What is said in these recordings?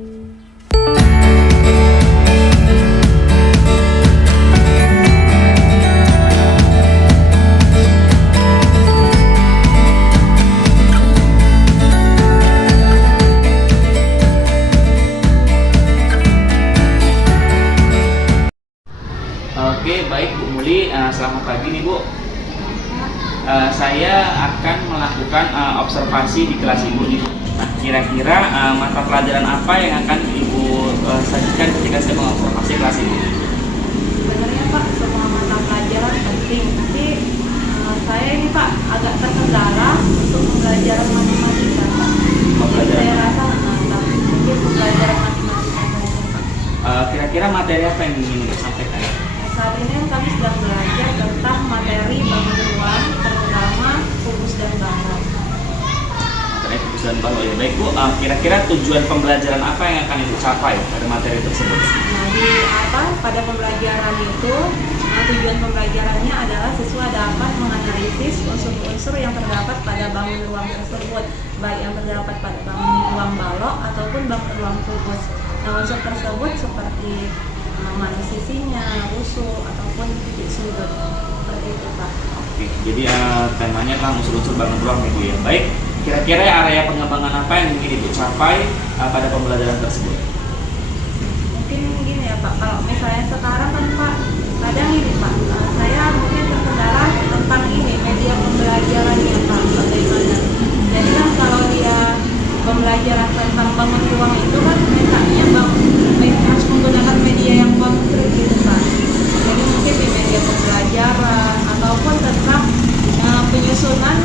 Oke, baik Bu Muli, selamat pagi nih Bu. Saya akan melakukan observasi di kelas Ibu nih. Nah, kira-kira mata pelajaran apa yang akan Ibu sajikan ketika saya mengobservasi kelas Ibu? Sebenarnya Pak, semua mata pelajaran penting, tapi saya ini Pak agak terkendala untuk pembelajaran matematika Pak. Jadi saya rasa mungkin pembelajaran matematika saja Pak. Kira-kira materi apa yang ingin Ibu sampaikan? Saat ini kami sedang belajar tentang materi bangun ruang, terutama kubus dan balok. Materi kubus dan balok ya. Baik Bu, kira-kira tujuan pembelajaran apa yang akan Ibu capai pada materi tersebut? Pada pembelajaran itu, tujuan pembelajarannya adalah siswa dapat menganalisis unsur-unsur yang terdapat pada bangun ruang tersebut, baik yang terdapat pada bangun ruang balok ataupun bangun ruang kubus. Nah, unsur tersebut seperti mana sisinya, usul, ataupun titik sudut, seperti itu Pak. Oke, jadi temanya kan unsur-unsur bangun ruang Ibu ya. Baik, kira-kira area pengembangan apa yang ingin Ibu capai pada pembelajaran tersebut? Mungkin gini ya Pak, kalau misalnya sekarang kan Pak, kadang ini Pak, saya mungkin terkendala tentang ini, media pembelajarannya Pak, bagaimana. Jadi kan kalau dia pembelajaran tentang bangun ruang itu kan mintanya harus menggunakan media yang konkret gitu Pak. Jadi mungkin di media pembelajaran ataupun tentang penyusunan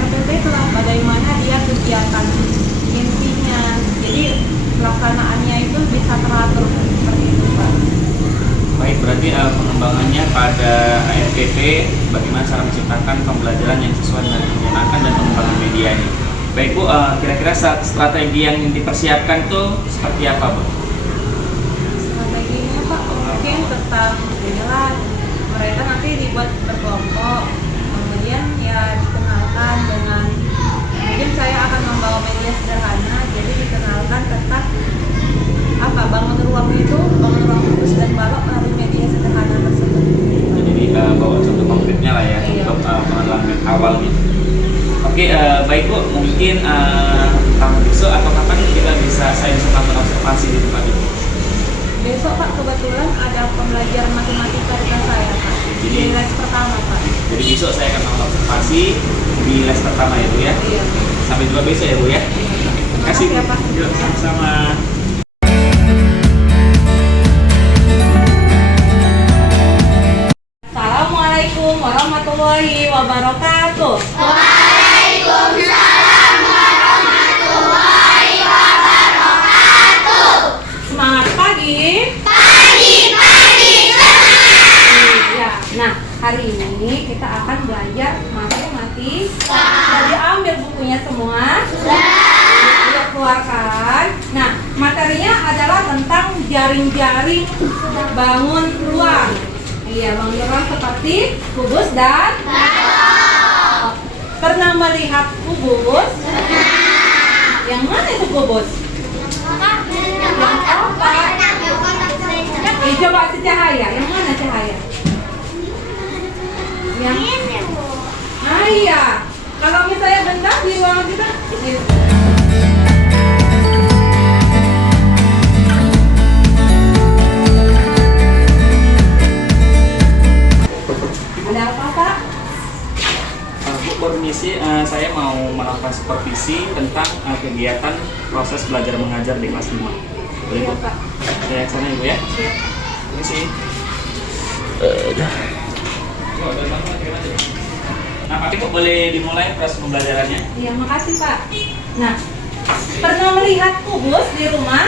RPP itu lah, bagaimana dia kegiatan intinya. Jadi pelaksanaannya itu bisa teratur seperti itu Pak. Baik, berarti pengembangannya pada RPP bagaimana cara menciptakan pembelajaran yang sesuai dengan kebijakan dan pengembangan medianya. Baik Bu, kira-kira strategi yang dipersiapkan tuh seperti apa Bu? Strateginya Pak, mungkin tentang inilah mereka nanti dibuat berkelompok, kemudian ya dikenalkan dengan, mungkin saya akan membawa media sederhana, jadi dikenalkan tentang bangun ruang itu, bangun ruang kubus dan balok melalui media sederhana tersebut. Jadi bawa contoh konkretnya lah ya, iya, untuk pengenalan awal gitu. Oke, baik Bu, mungkin besok atau kapan saya bisa melakukan observasi di tempat itu? Besok Pak, kebetulan ada pembelajaran matematika dengan saya Pak, di les pertama Pak. Jadi besok saya akan melakukan observasi di les pertama ya Bu ya? Iya. Sampai jumpa besok ya Bu ya? Terima kasih ya Pak. Yuk, sama-sama. Assalamualaikum warahmatullahi wabarakatuh. Waalaikumsalam warahmatullahi wabarakatuh. Semangat pagi. Pagi semangat. Iya. Nah, hari ini kita akan belajar matematika. Sudah diambil bukunya semua? Sudah keluarkan. Nah, materinya adalah tentang jaring-jaring bangun ruang. Iya, bangun ruang seperti kubus dan balok. Pernah melihat kubus? Yang mana itu kubus? Coba cahaya. Yang mana cahaya? Yang ini Bu. Ah iya. Kalau misalnya benda di ruangan kita ini. Ada apa Pak? Bu, permisi, saya mau melakukan supervisi tentang kegiatan proses belajar mengajar di kelas 5. Boleh Bu? Iya Pak. Saya ke sana Ibu ya? Siap. Permisi. Nah, Pak Ibu boleh dimulai proses pembelajarannya? Iya, makasih Pak. Nah, pernah melihat kubus di rumah?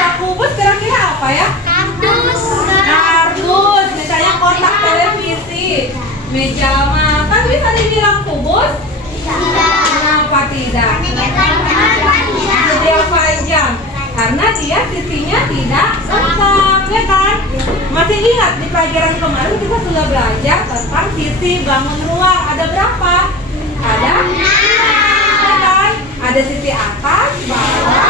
Nah, kubus kira-kira apa ya? Kardus. Kardus, misalnya kotak televisi, meja makan bisa dibilang kubus? Tidak. Kenapa tidak? Dia panjang. Karena dia sisinya tidak lengkap, ya kan? Masih ingat di pelajaran kemarin kita sudah belajar tentang sisi bangun ruang. Ada berapa? Ada 6, ya kan? Ada sisi atas, bawah,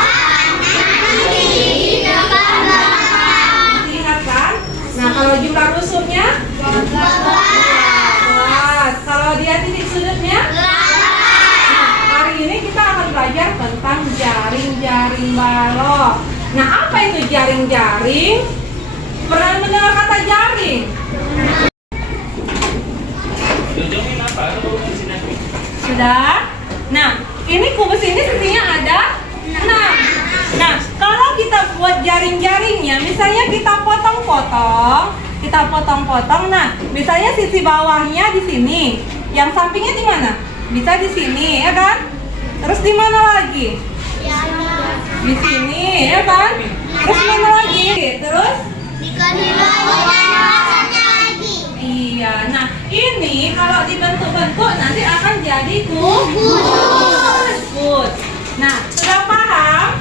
kalau jumlah rusunnya 11. Kalau dia titik sudutnya. Nah, hari ini kita akan belajar tentang jaring-jaring balok. Nah, apa itu jaring-jaring? Pernah mendengar kata jaring? Tunjukin apa? Sudah? Nah, ini kubus ini sisinya ada 6. Nah, kalau kita buat jaring-jaringnya, misalnya kita potong-potong, nah, misalnya sisi bawahnya di sini, yang sampingnya di mana? Bisa di sini, ya kan? Terus di mana lagi? Di sini, ya kan? Terus mana lagi? Terus? Iya, nah ini kalau dibentuk-bentuk nanti akan jadi kubus. Nah, sudah paham?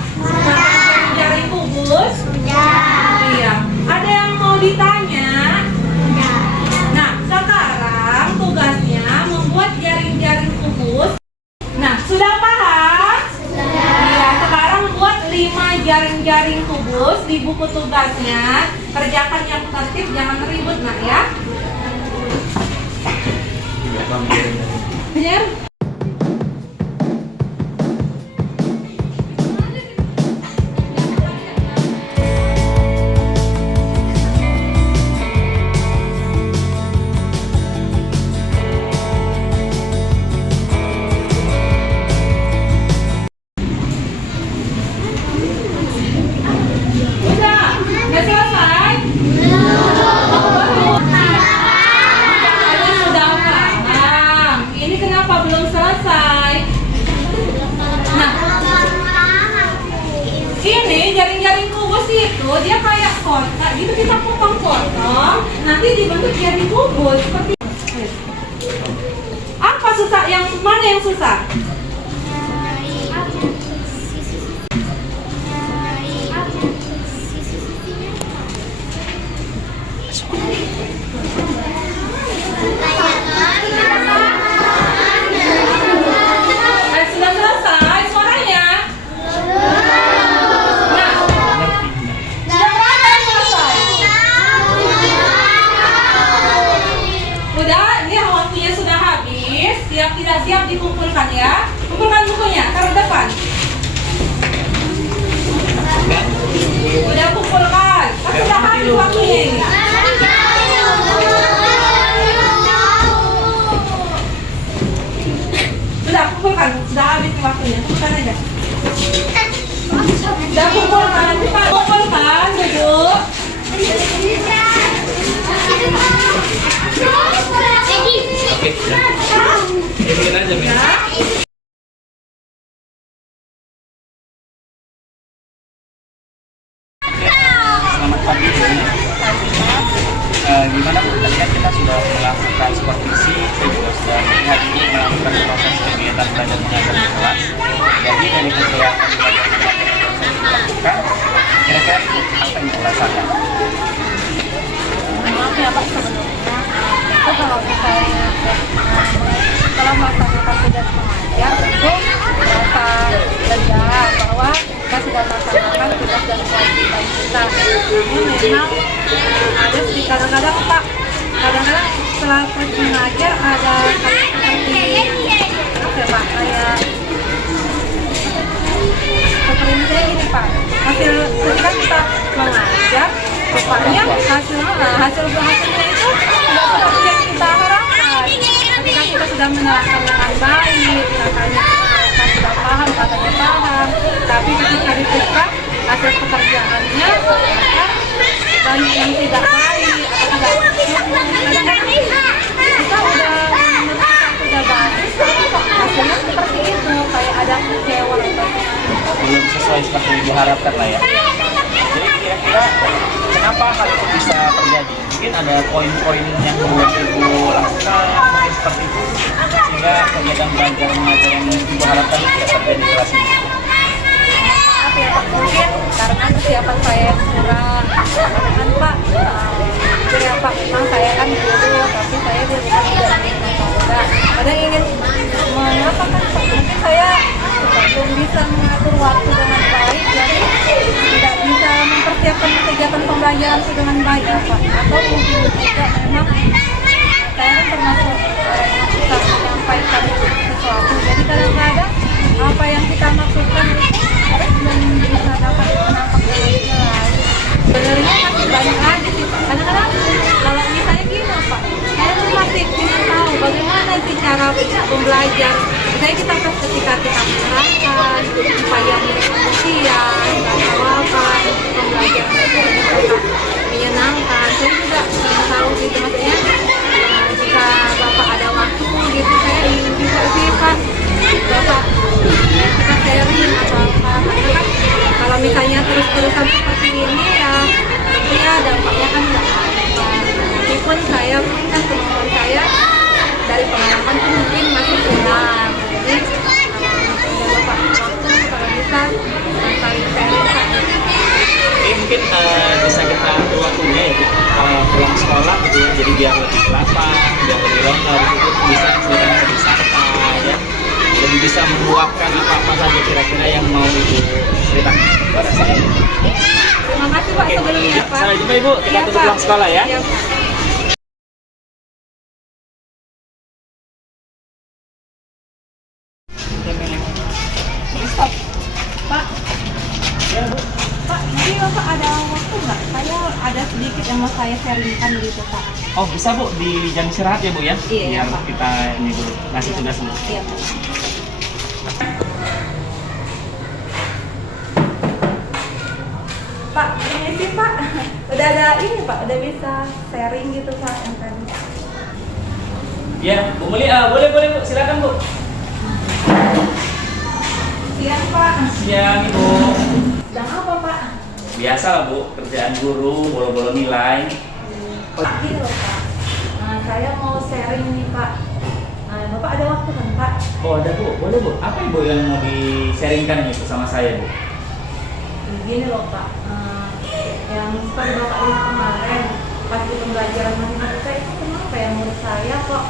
Jaring kubus? Iya. Ada yang mau ditanya? Nah, sekarang tugasnya membuat jaring-jaring kubus. Nah, sudah paham? Iya, sekarang buat 5 jaring-jaring kubus di buku tugasnya. Kerjakan yang tertib, jangan ribut, nak ya. Ya. Jaring-jaring kubus itu dia kayak kotak gitu, kita potong-potong nanti dibentuk jaring kubus seperti apa. Susah yang mana yang susah? Sudah selesai suaranya? Udah, ini waktunya sudah habis. Siap tidak siap dikumpulkan ya. Kumpulkan bukunya, taruh depan. Udah kumpulkan. Kan sudah habis waktunya ini. Sudah kumpulkan, sudah habis waktunya. Kumpulkan aja. Sudah kumpulkan, kumpulkan duduk. Oke, bikin aja, Min. Selamat pagi. Gimana Bu? Tadi kan kita sudah melakukan supervisi, saya juga sudah melihat ini melakukan proses kegiatan belajar mengajar di kelas. Jadi dari kegiatan belajar mengajar yang saya lakukan, kira-kira itu apa yang dirasakan? Maaf ya Pak, sebelumnya itu kalau misalnya setelah melaksanakan tugas mengajar itu merasa lega bahwa kita sudah melaksanakan tugas dan kewajiban kita. Ini memang ada sih kadang-kadang Pak, kadang-kadang setelah proses mengajar ada seperti apa ya Pak, kayak seperti misalnya gini Pak, hasil ketika kita mengajar rupanya hasilnya itu tidak seperti yang kita harapkan. Ketika kita sudah menerapkan dengan baik, katanya kita sudah paham, katanya paham, tapi ketika diperiksa hasil pekerjaannya ternyata banyak yang tidak baik atau tidak kita udah menentukan sudah bagus, tapi kok hasilnya seperti itu, kayak ada kecewa atau Belum sesuai seperti yang diharapkan lah ya. Jadi kira-kira kenapa hal itu bisa terjadi? Mungkin ada poin-poin yang membuat Ibu lakukan seperti itu sehingga kegiatan belajar mengajar yang Ibu harapkan itu tidak terjadi di kelas ini. Maaf ya Pak, mungkin karena persiapan saya yang kurang. Karena kan Pak, jujur ya Pak, memang saya kan guru, tapi saya di rumah tidak ingin muda. Kadang ingin mengapa kan Pak, mungkin saya belum bisa mengatur waktu dengan baik, jadi tidak bisa mempersiapkan kegiatan pembelajaran pembelajaran itu dengan baik ya Pak, atau mungkin juga memang saya kan termasuk yang susah menyampaikan sesuatu, jadi kadang-kadang apa yang kita maksudkan itu orang belum bisa dapat menangkap dengan jelas. Sebenarnya masih banyak lagi sih Pak, kadang-kadang kalau misalnya gini Pak, saya tuh masih ingin tahu bagaimana sih cara belajar. Misalnya kita ketika kita menerangkan supaya pengertian, bahasawakan, pembelajaran itu tetap menyenangkan. Saya juga ingin tahu gitu maksudnya jika Bapak ada waktu gitu saya ingin juga sih Pak Bapak kita sharing atau apa, karena kan kalau misalnya terus-terusan seperti ini ya tentunya dampaknya kan nggak apa. Meskipun saya kan kemampuan saya dari pengalaman tuh mungkin masih kurang, jadi kalau Bapak waktu kalau bisa saling sharing Pak. Mungkin bisa kita atur waktunya ya Bu, pulang sekolah gitu ya, jadi biar lebih lapang, biar lebih longgar gitu, bisa ceritanya lebih santai ya, lebih bisa meluapkan apa saja kira-kira yang mau Ibu ceritakan kepada saya. Terima kasih Pak sebelumnya Pak. Sampai jumpa Ibu, kita Iya, tutup Pak. pulang sekolah ya. Iya, Pak. Stop. Pak. Ya Bu. Pak, nanti Bapak ada waktu nggak? Saya ada sedikit yang mau saya sharingkan gitu Pak. Oh bisa Bu, di jam istirahat ya Bu ya? Iya, Biar Pak. kita ini dulu, kasih tugas dulu. Iya Pak. Pak, ini sih Pak, udah ada ini Pak, udah bisa sharing gitu Pak yang tadi. Ya, Bu Muli, boleh Bu, silakan Bu. Siang Pak. Siang Ibu. Sedang apa Pak? Biasa lah Bu, kerjaan guru, bolo-bolo nilai. Pak, gini loh Pak. Nah, saya mau sharing nih Pak. Nah, Bapak ada waktu kan Pak? Oh ada Bu, boleh Bu. Apa Ibu yang mau di-sharingkan nih sama saya Bu? Gini loh Pak. Yang seperti Bapak lihat kemarin pas di pembelajaran matematika itu kenapa ya menurut saya kok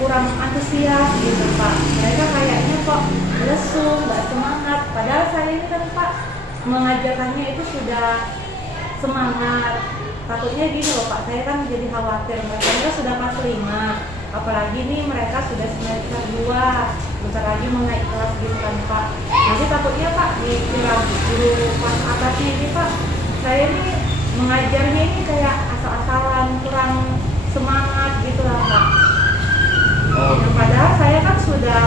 kurang antusias gitu Pak. Mereka kayaknya kok lesu, nggak semangat. Padahal saya ini kan Pak mengajarkannya itu sudah semangat. Takutnya gini loh Pak, saya kan jadi khawatir mereka sudah kelas 5, apalagi nih mereka sudah semester 2, bentar lagi mau naik kelas gitu kan Pak. Nanti takutnya Pak dikira guru kelas atasnya ini Pak, saya ini mengajarnya ini kayak asal-asalan, kurang semangat gitu lah Pak. Yang padahal saya kan sudah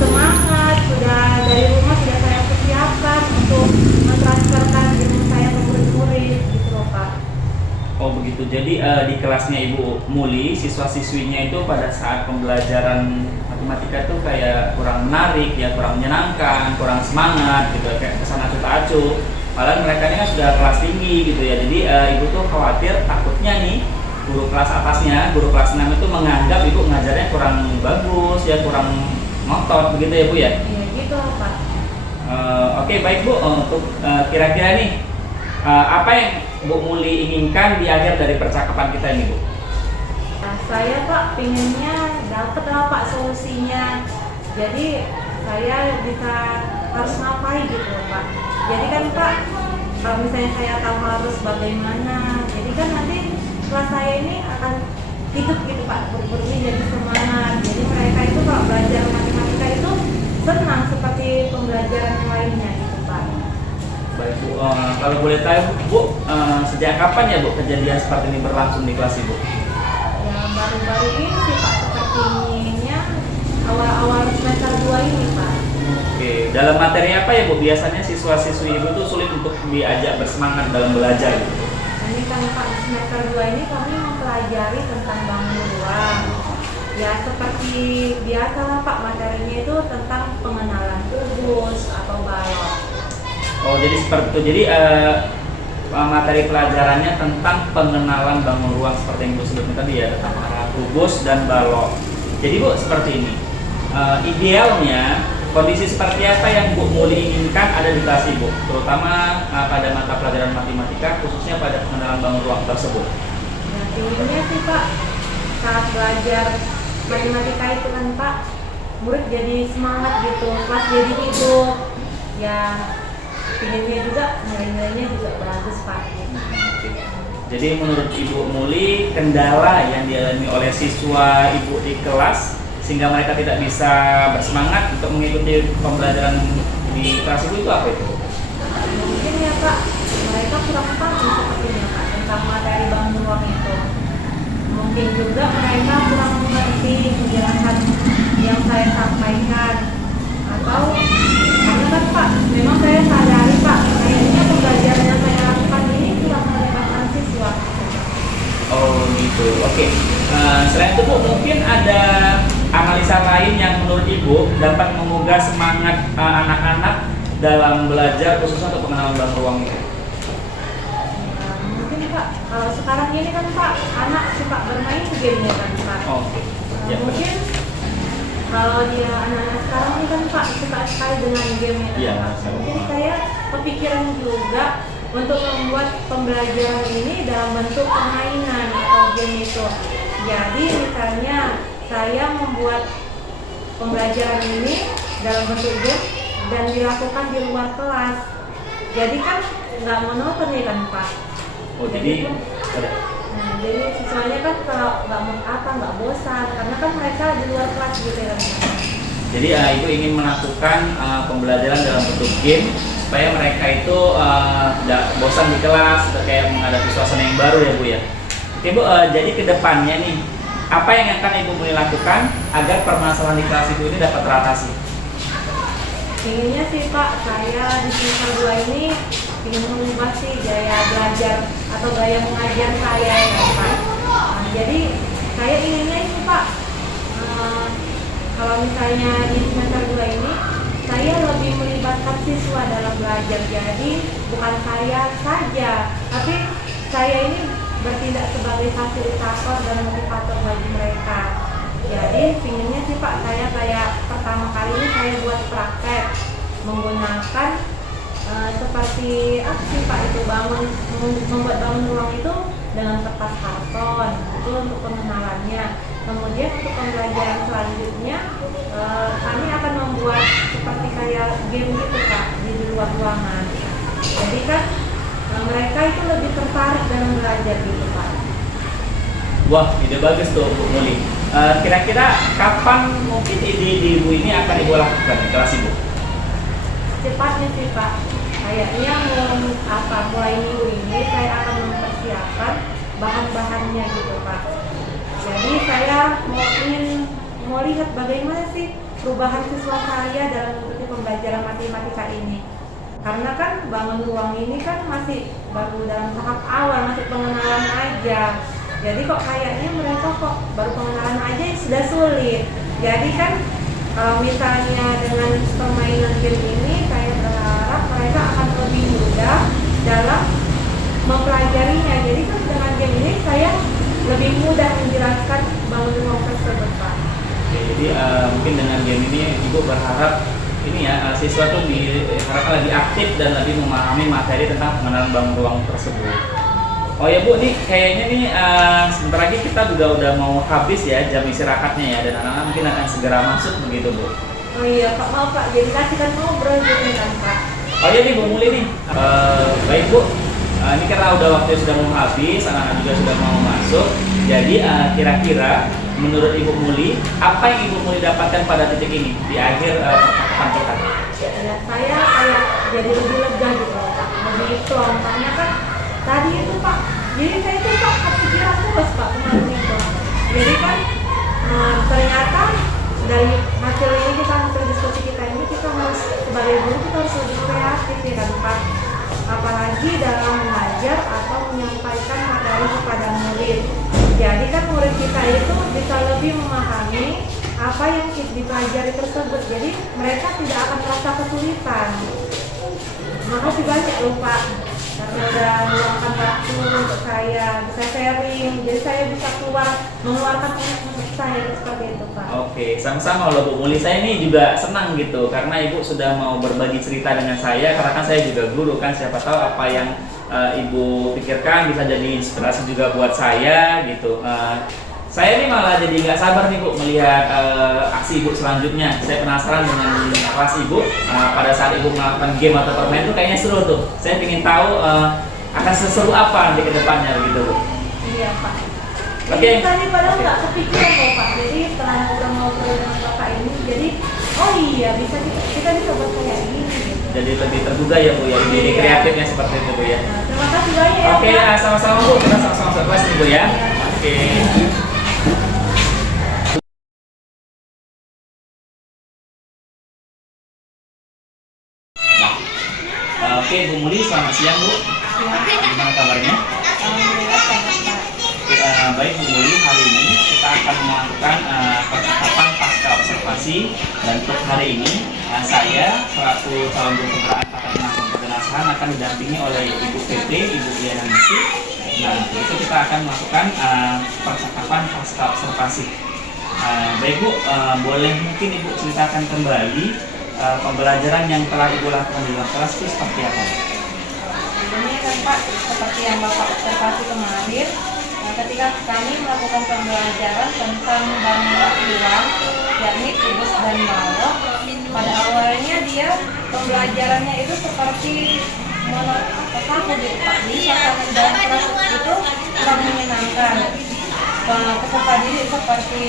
semangat, sudah dari rumah sudah saya persiapkan untuk mentransferkan ilmu saya ke murid-murid gitu loh Pak. Oh begitu, jadi di kelasnya Ibu Muli, siswa-siswinya itu pada saat pembelajaran matematika itu kayak kurang menarik ya, kurang menyenangkan, kurang semangat gitu, kayak kesana acuh-acuh. Padahal mereka ini kan sudah kelas tinggi gitu ya, jadi Ibu tuh khawatir takutnya nih guru kelas atasnya, guru kelas 6 itu menganggap Ibu ngajarnya kurang bagus ya, kurang ngotot begitu ya Bu ya? Iya gitu loh Pak. Oke baik Bu, untuk kira-kira nih apa yang Bu Muli inginkan di akhir dari percakapan kita ini Bu? Nah, saya Pak pinginnya dapat lah Pak solusinya. Jadi saya bisa harus ngapain gitu loh Pak. Jadi kan Pak, kalau misalnya saya tahu harus bagaimana, jadi kan nanti kelas saya ini akan hidup gitu Pak, guru-gurunya jadi semangat. Jadi mereka itu kalau belajar matematika itu senang seperti pembelajaran yang lainnya gitu Pak. Baik Bu, kalau boleh tahu Bu, sejak kapan ya Bu kejadian seperti ini berlangsung di kelas Ibu? Ya baru-baru ini sih Pak, sepertinya awal-awal semester 2 ini Pak. Oke, dalam materi apa ya Bu biasanya siswa-siswi Ibu tuh sulit untuk diajak bersemangat dalam belajar? Ini kan Pak di semester 2 ini kami mempelajari tentang bangun ruang. Ya seperti biasa lah Pak, materinya itu tentang pengenalan kubus atau balok. Oh jadi seperti itu, jadi materi pelajarannya tentang pengenalan bangun ruang seperti yang Bu sebutkan tadi ya, tentang pengenalan kubus dan balok. Jadi Bu seperti ini, idealnya kondisi seperti apa yang Bu Muli inginkan ada di kelas Ibu, terutama pada mata pelajaran matematika, khususnya pada pengenalan bangun ruang tersebut? Ya intinya sih Pak, saat belajar matematika itu kan Pak, murid jadi semangat gitu, kelas jadi hidup. Ya pinginnya juga nilai-nilainya juga bagus Pak. Jadi menurut Ibu Muli, kendala yang dialami oleh siswa Ibu di kelas sehingga mereka tidak bisa bersemangat untuk mengikuti pembelajaran di kelas Ibu itu apa itu? Mungkin ya Pak, mereka kurang paham sepertinya Pak tentang materi bangun ruang itu. Mungkin juga mereka kurang mengerti penjelasan yang saya sampaikan, atau karena kan Pak, memang saya sadari Pak, kayaknya pembelajaran yang saya lakukan ini kurang melibatkan siswa. Oh gitu, oke. Selain itu Bu, mungkin ada analisa lain yang menurut Ibu dapat menggugah semangat anak-anak dalam belajar khususnya untuk pengenalan bangun ruang itu? Mungkin Pak, kalau sekarang ini kan Pak, anak suka bermain game ya kan Pak. Oke. Ya, Mungkin kalau dia anak-anak sekarang ini kan Pak suka sekali dengan game ya kan Iya, Pak. sama. Mungkin saya kepikiran juga untuk membuat pembelajaran ini dalam bentuk permainan atau game itu. Jadi misalnya saya membuat pembelajaran ini dalam bentuk game dan dilakukan di luar kelas. Jadi kan nggak monoton ya kan Pak. Oh jadi Nah, jadi siswanya kan kalau nggak bosan karena kan mereka di luar kelas gitu ya kan. Jadi Ibu ingin melakukan pembelajaran dalam bentuk game supaya mereka itu tidak bosan di kelas, kayak menghadapi suasana yang baru ya Bu ya. Oke Bu, jadi kedepannya nih apa yang akan Ibu mulai lakukan agar permasalahan di kelas Ibu ini dapat teratasi? Inginnya sih Pak, saya di semester 2 ini ingin mengubah sih gaya belajar atau gaya mengajar saya ya Pak. Nah, jadi saya inginnya itu Pak, kalau misalnya di semester 2 ini saya lebih melibatkan siswa dalam belajar. Jadi bukan saya saja, tapi saya ini bertindak sebagai fasilitator dan motivator bagi mereka. Jadi pinginnya sih Pak, saya kayak pertama kali ini saya buat praktek menggunakan seperti apa sih Pak itu membuat bangun ruang itu dengan kertas karton itu untuk pengenalannya. Kemudian untuk pembelajaran selanjutnya kami akan membuat seperti kayak game gitu Pak di luar ruangan. Jadi kan mereka itu lebih tertarik dalam belajar gitu Pak. Wah, ide bagus tuh Bu Muli. Kira-kira kapan mungkin ide Ibu ini akan Ibu lakukan di kelas Ibu? Cepatnya sih Pak, kayaknya mulai minggu ini saya akan mempersiapkan bahan-bahannya gitu Pak. Jadi saya mau lihat bagaimana sih perubahan siswa saya dalam mengikuti pembelajaran matematika ini. Karena kan bangun ruang ini kan masih baru dalam tahap awal, masih pengenalan aja. Jadi kok kayaknya mereka kok baru pengenalan aja sudah sulit. Jadi kan kalau misalnya dengan permainan game ini, saya berharap mereka akan lebih mudah dalam mempelajarinya. Jadi kan dengan game ini saya lebih mudah menjelaskan bangun ruang tersebut Pak. Jadi mungkin dengan game ini Ibu berharap ini ya siswa tuh diharapkan lebih aktif dan lebih memahami materi tentang pengenalan bangun ruang tersebut. Oh ya Bu, nih kayaknya nih sebentar lagi kita juga udah mau habis ya jam istirahatnya ya, dan anak-anak mungkin akan segera masuk begitu Bu. Oh iya Pak, mau Pak, jadi kasih kan ngobrol gitu kan Pak. Oh iya nih Bu Muli nih. Baik Bu, ini karena udah waktu sudah mau habis, anak-anak juga sudah mau masuk. Jadi kira-kira menurut Ibu Muli, apa yang Ibu Muli dapatkan pada titik ini di akhir percakapan kita? Ya, saya kayak jadi lebih lega gitu Pak, lebih plong karena kan tadi itu Pak, jadi saya itu Pak kepikiran terus Pak kemarin itu. Jadi kan ternyata dari hasil ini hasil diskusi kita ini kita harus sebagai guru kita harus lebih kreatif ya kan Pak. Apalagi dalam mengajar atau menyampaikan materi kepada murid. Jadi kan murid kita itu bisa lebih memahami apa yang dipelajari tersebut. Jadi mereka tidak akan merasa kesulitan. Makasih banyak loh Pak, karena udah meluangkan waktu untuk saya bisa sharing. Jadi saya bisa mengeluarkan unek-unek saya seperti itu Pak. Oke, sama-sama loh Bu Muli. Saya ini juga senang gitu karena Ibu sudah mau berbagi cerita dengan saya, karena kan saya juga guru kan, siapa tahu apa yang Ibu pikirkan bisa jadi inspirasi juga buat saya gitu. Saya ini malah jadi nggak sabar nih Bu melihat aksi Ibu selanjutnya. Saya penasaran dengan kelas Ibu pada saat Ibu melakukan game atau permain itu kayaknya seru tuh. Saya ingin tahu akan seseru apa nanti ke depannya gitu Bu. Iya Pak. Oke. Jadi tadi padahal nggak kepikiran loh Pak. Jadi setelah ngobrol dengan Bapak ini, jadi oh iya kita bisa buat kayak gini. Jadi lebih terbuka ya Bu ya, ide kreatifnya seperti itu Bu ya. Nah, terima kasih banyak ya Oke, Pak. sama-sama Bu, kita sama-sama surprise nih Bu ya. Oke. Oke, Bu Muli, selamat siang Bu. Gimana kabarnya? Alhamdulillah sehat Pak. Baik Bu Muli, hari ini kita akan melakukan percakapan pasca observasi dan untuk hari ini saya selaku calon guru pemberaan Paket Penanggung Pergenasan akan didampingi oleh Ibu PT, Ibu Diana Nisi. Nah, itu kita akan melakukan percakapan pasca observasi. Baik Bu, boleh mungkin Ibu ceritakan kembali pembelajaran yang telah Ibu lakukan di dalam kelas itu seperti apa? Sebenarnya kan Pak, seperti yang Bapak observasi kemarin, ketika kami melakukan pembelajaran tentang bangunan ulang, yakni kubus dan balok, pada awalnya dia pembelajarannya itu seperti kaku gitu Pak. Jadi suasana dalam kelas itu kurang menyenangkan. Peserta didik seperti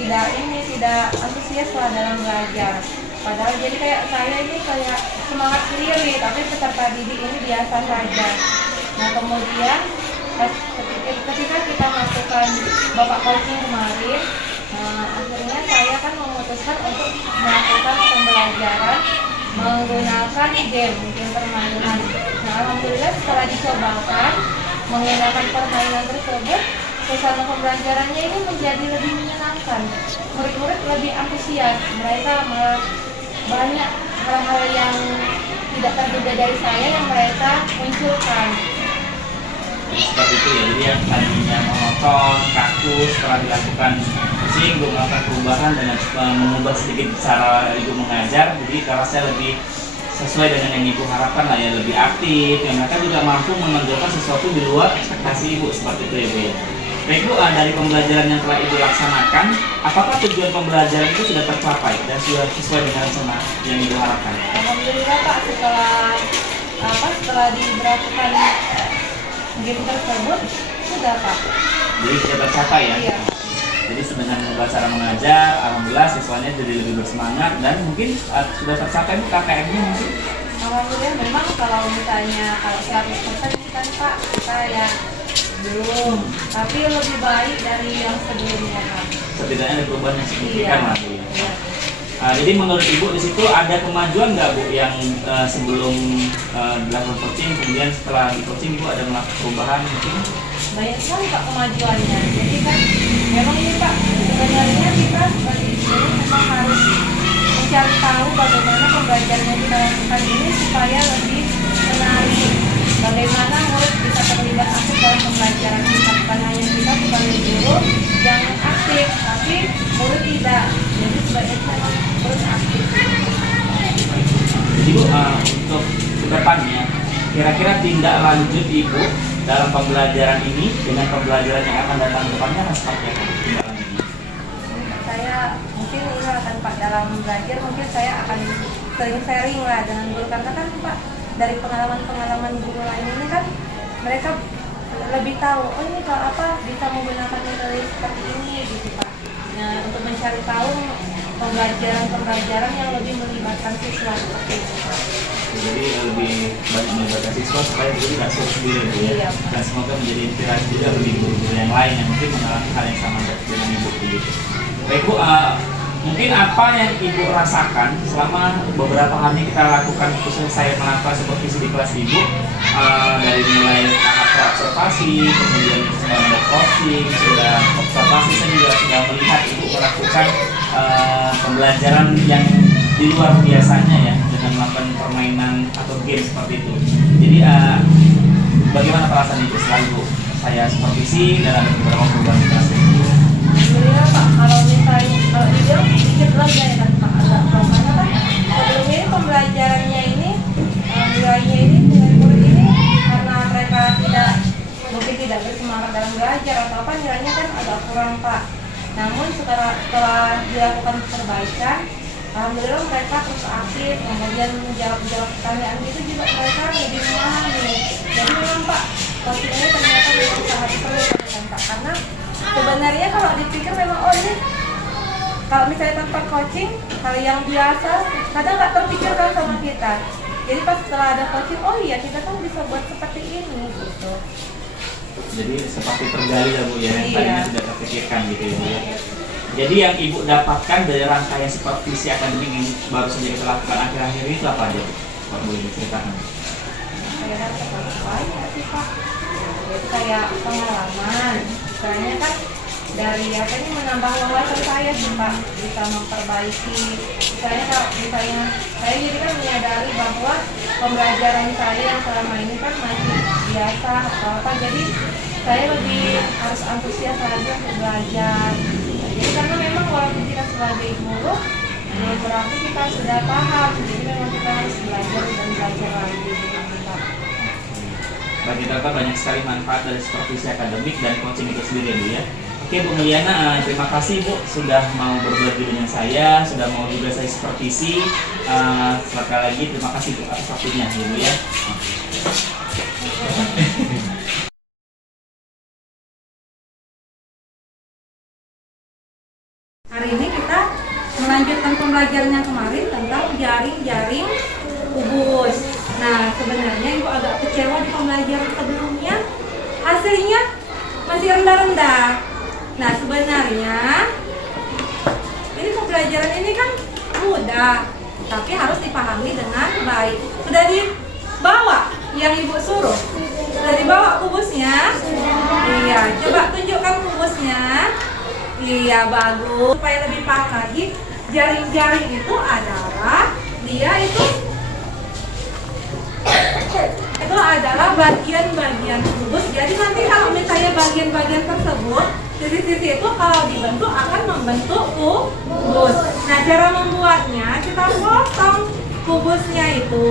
tidak antusias lah dalam belajar. Padahal jadi kayak saya ini kayak semangat sendiri, tapi peserta didik ini biasa saja. Nah kemudian ketika kita melakukan Bapak coaching kemarin, akhirnya saya kan memutuskan untuk melakukan pembelajaran menggunakan game permainan. Nah alhamdulillah setelah dicobakan menggunakan permainan tersebut, suasana pembelajarannya ini menjadi lebih menyenangkan. Murid-murid lebih antusias, mereka banyak hal-hal yang tidak terduga dari saya yang mereka munculkan. Seperti itu ya, jadi yang tadinya monoton, kaku, setelah dilakukan coaching, Ibu melakukan perubahan dengan mengubah sedikit cara Ibu mengajar, jadi kelasnya lebih sesuai dengan yang Ibu harapkan lah ya, lebih aktif, yang mereka juga mampu menonjolkan sesuatu di luar ekspektasi Ibu, seperti itu ya Bu ya. Baik Bu, dari pembelajaran yang telah Ibu laksanakan, apakah tujuan pembelajaran itu sudah tercapai dan sudah sesuai dengan rencana yang Ibu harapkan? Alhamdulillah Pak, setelah diberlakukan game tersebut sudah Pak. Jadi sudah tercapai ya? Iya. Jadi dengan mengubah cara mengajar, alhamdulillah siswanya jadi lebih bersemangat dan mungkin sudah tercapai Bu KKM-nya mungkin? Alhamdulillah memang kalau misalnya 100% ini kan Pak, kita ya belum, tapi lebih baik dari yang sebelumnya Pak. Setidaknya ada perubahan yang signifikan lah Bu ya. Iya. Jadi menurut Ibu di situ ada kemajuan nggak Bu yang sebelum dilakukan coaching, kemudian setelah di coaching Ibu ada melakukan perubahan mungkin? Banyak sekali Pak kemajuannya. Jadi kan memang ini Pak, sebenarnya kita sebagai guru memang harus mencari tahu bagaimana pembelajaran yang kita lakukan ini supaya lebih menarik. Bagaimana murid bisa terlibat aktif dalam pembelajaran kita, bukan hanya kita sebagai guru yang aktif, tapi murid tidak. Jadi sebaiknya memang murid aktif. Ibu untuk kedepannya, kira-kira tindak lanjut Ibu dalam pembelajaran ini dengan pembelajaran yang akan datang ke depannya akan seperti apa? Saya mungkin ini akan Pak dalam belajar mungkin saya akan sering sharing lah dengan guru, karena kan Pak dari pengalaman guru lain ini kan mereka lebih tahu oh ini kalau apa bisa menggunakan metode seperti ini gitu Pak. Nah untuk mencari tahu pembelajaran yang lebih melibatkan siswa seperti itu Pak. Jadi lebih banyak melibatkan siswa supaya guru tidak sulit sendiri Bu ya. Iya. Dan semoga menjadi inspirasi juga bagi guru-guru yang lain yang mungkin mengalami hal yang sama dengan Ibu begitu. Baik Bu, mungkin apa yang Ibu rasakan selama beberapa hari kita lakukan, khususnya saya melakukan supervisi di kelas Ibu, dari mulai tahap observasi, kemudian sudah ada coaching, sudah observasi, saya juga sudah melihat Ibu melakukan pembelajaran yang di luar biasanya ya, dengan melakukan permainan atau game seperti itu. Jadi bagaimana perasaan Ibu setelah Ibu saya supervisi dan ada beberapa perubahan di kelas Ibu? Alhamdulillah Pak, kalau dibilang sedikit lega ya kan Pak, agak pro, karena kan sebelumnya ini pembelajarannya ini nilainya ini dengan murid ini karena mereka mungkin tidak bersemangat dalam belajar apa nilainya kan agak kurang Pak. Namun setelah dilakukan perbaikan, alhamdulillah mereka terus aktif, kemudian menjawab pertanyaan itu juga mereka lebih memahami. Jadi memang Pak, coaching ini ternyata memang sangat perlu kan Pak, karena sebenarnya kalau dipikir memang ini kalau misalnya tanpa coaching, hal yang biasa kadang nggak terpikirkan sama kita. Jadi pas setelah ada coaching, oh iya kita kan bisa buat seperti ini gitu. Jadi seperti tergali ya Bu ya, yang Iya. tadinya sudah terpikirkan gitu ya Bu ya. Jadi yang Ibu dapatkan dari rangkaian supervisi akademik yang baru saja kita lakukan akhir-akhir ini itu apa aja Bu? Pak boleh diceritakan? Kayak banyak sih Pak. Itu kayak pengalaman. Misalnya kan dari apa ini menambah wawasan saya sih Pak, bisa memperbaiki. Misalnya kalau misalnya saya jadi kan menyadari bahwa pembelajaran saya yang selama ini kan masih biasa atau apa, jadi saya lebih harus antusias lagi untuk belajar. Jadi karena memang walaupun kita sebagai guru, belum berarti kita sudah paham. Jadi memang kita harus belajar dan belajar lagi gitu Pak. Bagi Bapak banyak sekali manfaat dari supervisi akademik dan coaching itu sendiri ya Bu ya. Oke Bu Mulyana, terima kasih Bu sudah mau berbagi dengan saya, sudah mau juga saya supervisi. Sekali lagi terima kasih Bu atas waktunya ya Bu ya. Hari ini kita melanjutkan pembelajaran yang kemarin tentang jaring-jaring kubus. Nah, sebenarnya Ibu agak kecewa di pembelajaran sebelumnya, hasilnya masih rendah-rendah. Nah, sebenarnya ini pembelajaran ini kan mudah, tapi harus dipahami dengan baik. Sudah dibawa yang Ibu suruh? Sudah dibawa kubusnya? Iya, coba tunjukkan kubusnya. Iya, bagus. Supaya lebih paham lagi, jaring-jaring itu adalah itu adalah bagian-bagian kubus. Jadi nanti kalau misalnya bagian-bagian tersebut, sisi-sisi itu kalau dibentuk akan membentuk kubus. Nah, cara membuatnya kita potong kubusnya itu,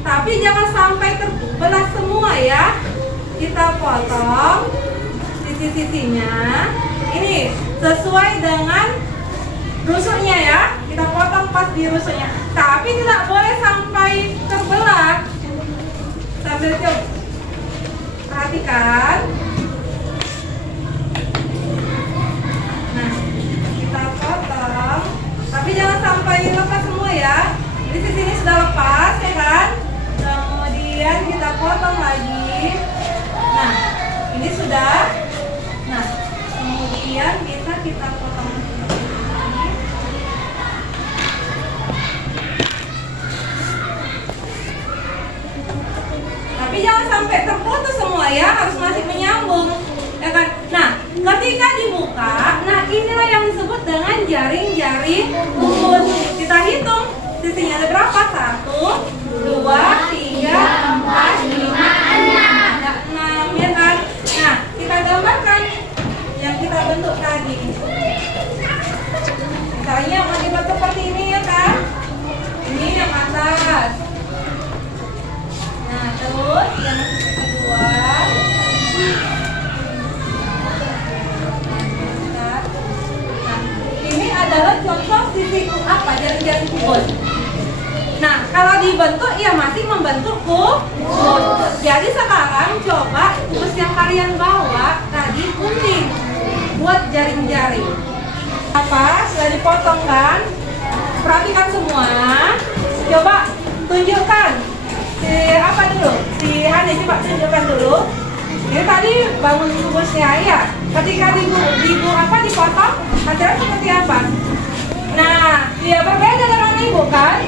tapi jangan sampai terbelah semua ya. Kita potong sisi-sisinya. Ini sesuai dengan rusuknya ya. Kita potong pas di rusuknya. Tapi tidak boleh sampai terbelah. Sambil coba perhatikan. Nah, kita potong. Tapi jangan sampai lepas semua ya. Jadi sini sudah lepas ya kan. Kemudian kita potong lagi. Nah, ini sudah. Nah, kemudian bisa kita potong seperti ini. Tapi jangan sampai terputus semua ya, harus masih menyambung, ya kan? Nah, ketika dibuka, nah inilah yang disebut dengan jaring-jaring kubus. Kita hitung sisinya ada berapa? 1, 2, 3, 4, 5, 6. Ada 6 ya kan? Nah, kita gambarkan yang kita bentuk tadi. Misalnya mau dibuat seperti ini ya kan? Ini yang atas. Nah, terus yang kedua. Nah, ini adalah contoh sisi apa? Jaring-jaring kubus. Nah, kalau dibentuk ya masih membentuk kubus. Jadi sekarang coba kubus yang kalian bawa tadi gunting buat jaring-jaring. Apa? Sudah dipotong kan? Perhatikan semua. Coba tunjukkan. Si apa dulu? Si Hani coba tunjukkan dulu. Ini tadi bangun kubusnya ya. Ketika dipotong, hasilnya seperti apa? Nah, dia berbeda dengan ibu kan?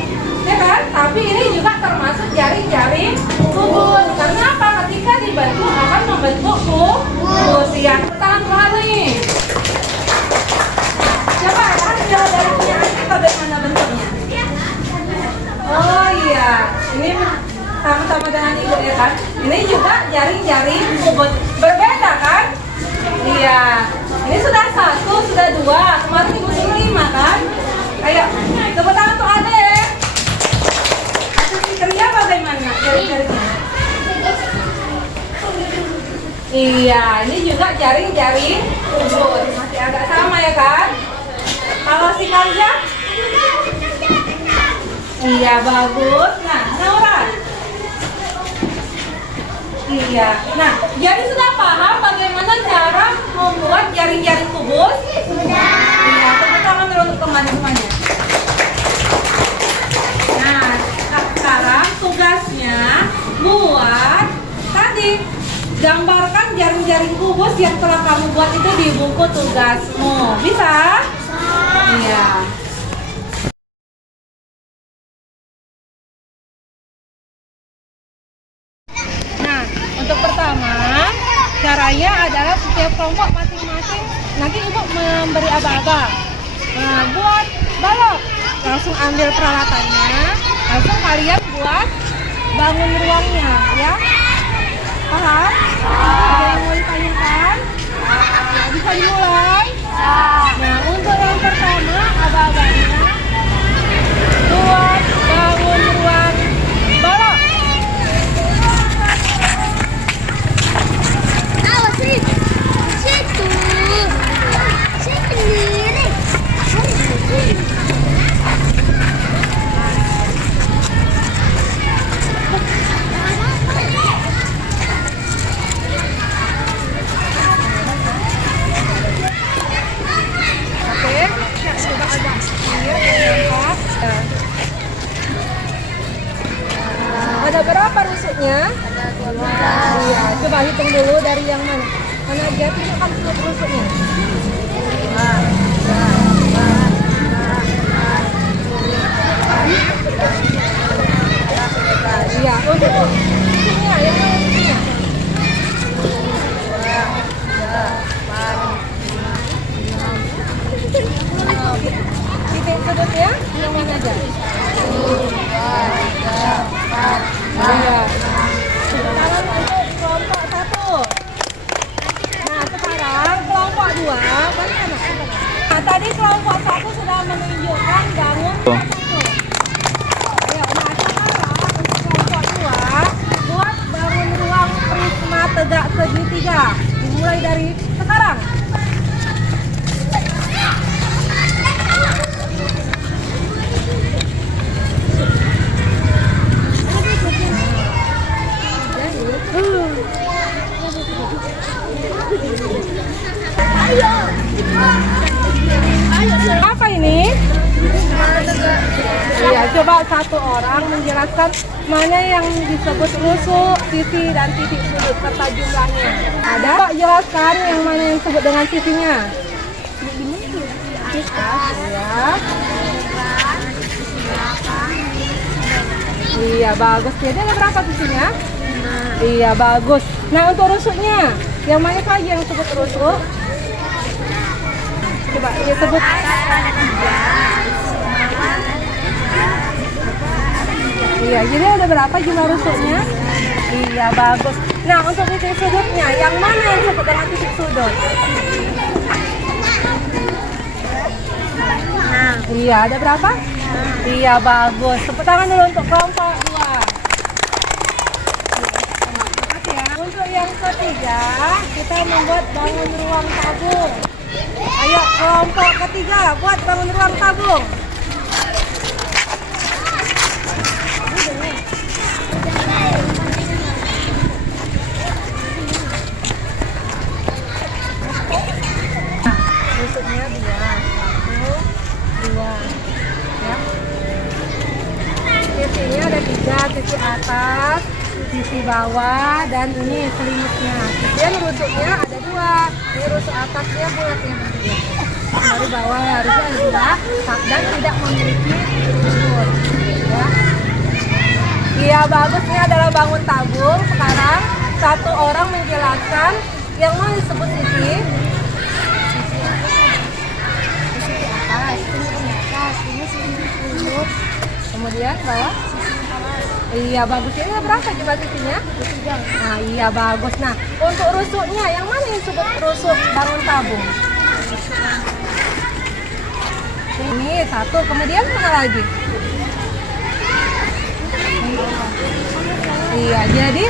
Ya kan? Tapi ini juga termasuk jaring-jaring kubus. Karena apa? Ketika dibentuk akan membentuk kubus ya. Tangan keluar nih. Coba hasil dari punya Ani bagaimana bentuknya? Oh iya, ini sama-sama dengan ibu ya kan? Ini juga jaring-jaring kubus. Berbeda kan? Iya. Ini sudah 1, sudah 2. Kemarin ibu suruh 5 kan? Ayo, tepuk tangan untuk adek. Hasil kerja bagaimana jaring-jaringnya? Iya, ini juga jaring-jaring kubus. Masih agak sama ya kan? Kalau si Kanza? Iya, bagus. Nah, Naura? Iya. Nah, jadi sudah paham bagaimana cara membuat jaring-jaring kubus? Sudah. Iya, tepuk tangan dulu untuk teman-temannya. Nah, sekarang tugasnya buat tadi gambarkan jaring-jaring kubus yang telah kamu buat itu di buku tugasmu. Bisa? Iya. Nah, untuk pertama, caranya adalah setiap kelompok masing-masing nanti ibu memberi aba-aba. Nah, buat balok, langsung ambil peralatannya, langsung kalian buat bangun ruangnya, ya. Paham? Ada yang mau ditanyakan? Nah, bisa dimulai? Nah, untuk yang pertama, aba-abanya buat bangun ruang balok. Awas sih. Situ. Sendiri. Oke, coba agak sedikit diangkat. Ada berapa rusuknya? Ada 12. Iya, coba hitung dulu dari yang mana. Mana dia tunjukkan rusuknya. Iya, untuk rusuknya, yang mana rusuknya? Titik sudutnya yang mana aja? Iya. Sekarang untuk kelompok 1. Nah, sekarang kelompok 2 bagaimana? Nah, tadi kelompok 1 sudah menunjukkan bangun kelompok 1. Ya, nah sekarang untuk kelompok 2 buat bangun ruang prisma tegak segitiga. Dimulai dari sekarang. Apa ini? Iya, coba satu orang menjelaskan mana yang disebut rusuk, sisi, dan titik sudut serta jumlahnya. Ada? Pak jelaskan yang mana yang disebut dengan sisinya. Iya. Iya, bagus. Jadi ada berapa sisinya? Iya, bagus. Nah, untuk rusuknya, yang mana saja yang disebut rusuk? Coba disebut. Iya, jadi ada berapa jumlah rusuknya? Iya, bagus. Nah, untuk titik sudutnya, yang mana yang disebut dengan titik sudut? Iya, ada berapa? Iya, bagus. Tepuk tangan dulu untuk kelompok 2. Untuk yang ketiga, kita membuat bangun ruang tabung. Ayo, kelompok ketiga, buat bangun ruang tabung. Rusuknya 2, 1, 2. Ya. Sisinya ada 3, sisi atas, sisi bawah, dan ini selimutnya. Kemudian rusuknya ada 2. Ini rusuk atasnya buat yang ketiga. Dari bawah harusnya ada 2 dan tidak memiliki sudut. Ya. Iya, bagus. Ini adalah bangun tabung. Sekarang satu orang menjelaskan yang mau disebut sisi. Kemudian bawah. Iya, bagus. Ini berapa coba sisinya? Nah, iya, bagus. Nah, untuk rusuknya, yang mana yang disebut rusuk bangun tabung? Ini 1. Kemudian mana lagi? Iya, jadi